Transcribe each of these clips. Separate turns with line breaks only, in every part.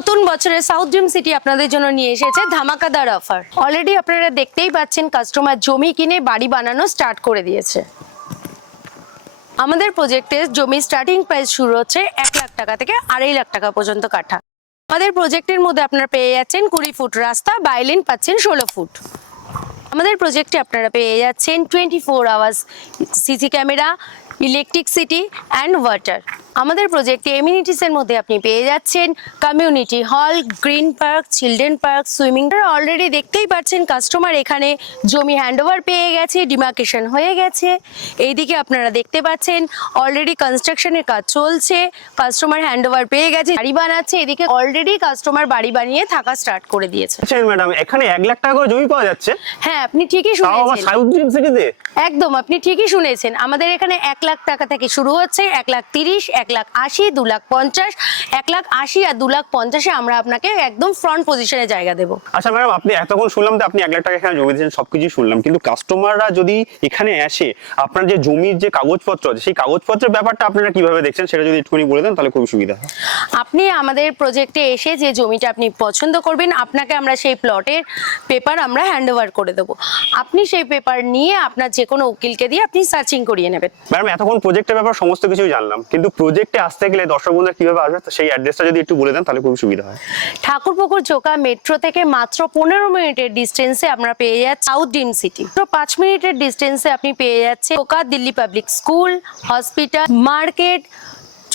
নতুন বছরের south dream city আপনাদের জন্য নিয়ে এসেছে ধামাকাদার অফার অলরেডি আপনারা দেখতেই পাচ্ছেন কাস্টমার জমি কিনে বাড়ি বানানো স্টার্ট করে দিয়েছে। আমাদের প্রজেক্টের জমি স্টার্টিং প্রাইস শুরু হচ্ছে এক লাখ টাকা থেকে আড়াই লাখ টাকা পর্যন্ত কাঠা। আমাদের প্রজেক্টের মধ্যে আপনারা পেয়ে যাচ্ছেন কুড়ি ফুট রাস্তা বাইলেন পাচ্ছেন ষোলো ফুট। আমাদের প্রজেক্টে আপনারা পেয়ে যাচ্ছেন twenty four hours CC camera electricity and water আমাদের প্রজেক্টে এমিনিটিসের মধ্যে আপনি পেয়ে যাচ্ছেন community hall green park children park swimming already দেখতেই পাচ্ছেন কাস্টমার এখানে জমি হ্যান্ডওভার পেয়ে গেছে ডিমার্কেশন হয়ে গেছে। এইদিকে আপনারা দেখতে পাচ্ছেন অলরেডি কনস্ট্রাকশনের কাজ চলছে কাস্টমার হ্যান্ডওভার পেয়ে গেছে বাড়ি বানাচ্ছে। এদিকে অলরেডি কাস্টমার বাড়ি বানিয়ে থাকা স্টার্ট করে দিয়েছে।
আচ্ছা ম্যাডাম এখানে এক লাখ টাকা করে জমি পাওয়া যাচ্ছে?
হ্যাঁ আপনি ঠিকই শুনেছেন। একদম আপনি ঠিকই শুনেছেন। আমাদের এখানে এক লাখ টাকা থেকে শুরু হচ্ছে এক লাখ তিরিশ এক লাখ আশি দু লাখ পঞ্চাশ এক লাখ আশি আর দু লাখ পঞ্চাশে আমরা আপনাকে একদম ফ্রন্ট পজিশনে জায়গা দেবো।
আচ্ছা ম্যাডাম আপনি এতক্ষণ শুনলাম যে আপনি এক লাখ টাকা এখানে জমি দিয়েছেন সবকিছু শুনলাম। কিন্তু কাস্টমাররা যদি এখানে আসে আপনার যে জমির যে কাগজপত্র আছে সেই কাগজপত্রের ব্যাপারটা আপনারা কীভাবে দেখছেন সেটা যদি একটুখানি বলে দেন তাহলে খুব সুবিধা হয়।
আপনি আমাদের প্রজেক্টে এসে যে জমিটা আপনি পছন্দ করবেন আপনাকে আমরা সেই প্লটের পেপার আমরা হ্যান্ড ওভার করে দেবো। আপনি সেই পেপার নিয়ে আপনার যে কোনো উকিলকে দিয়ে আপনি সার্চিং করিয়ে নেবেন।
ম্যাডাম এতক্ষণ প্রজেক্টের ব্যাপার সমস্ত কিছুই জানলাম কিন্তু প্রজেক্টে আসতে গেলে দর্শক বন্ধুরা কীভাবে আসবে সেই অ্যাড্রেসটা যদি একটু বলে দেন, তাহলে খুব সুবিধা হয়।
ঠাকুরপুকুর চোকা মেট্রো থেকে মাত্র পনেরো মিনিটের ডিস্টেন্সে আমরা পেয়ে যাচ্ছি সাউথ ডিম সিটি তো পাঁচ মিনিটের ডিস্টেন্সে আপনি পেয়ে যাচ্ছে চোকা, Delhi public school hospital market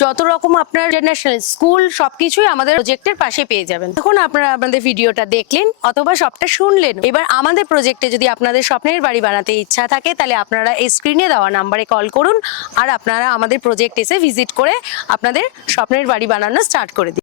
যত রকম আপনার ইন্টারন্যাশনাল স্কুল সবকিছুই আমাদের প্রজেক্টের পাশে পেয়ে যাবেন। এখন আপনারা আমাদের ভিডিওটা দেখলেন অথবা সবটা শুনলেন। এবার আমাদের প্রজেক্টে যদি আপনাদের স্বপ্নের বাড়ি বানাতে ইচ্ছা থাকে, তাহলে আপনারা এই স্ক্রিনে দেওয়া নাম্বারে কল করুন আর আপনারা আমাদের প্রজেক্ট এসে ভিজিট করে আপনাদের স্বপ্নের বাড়ি বানানো স্টার্ট করে দিন।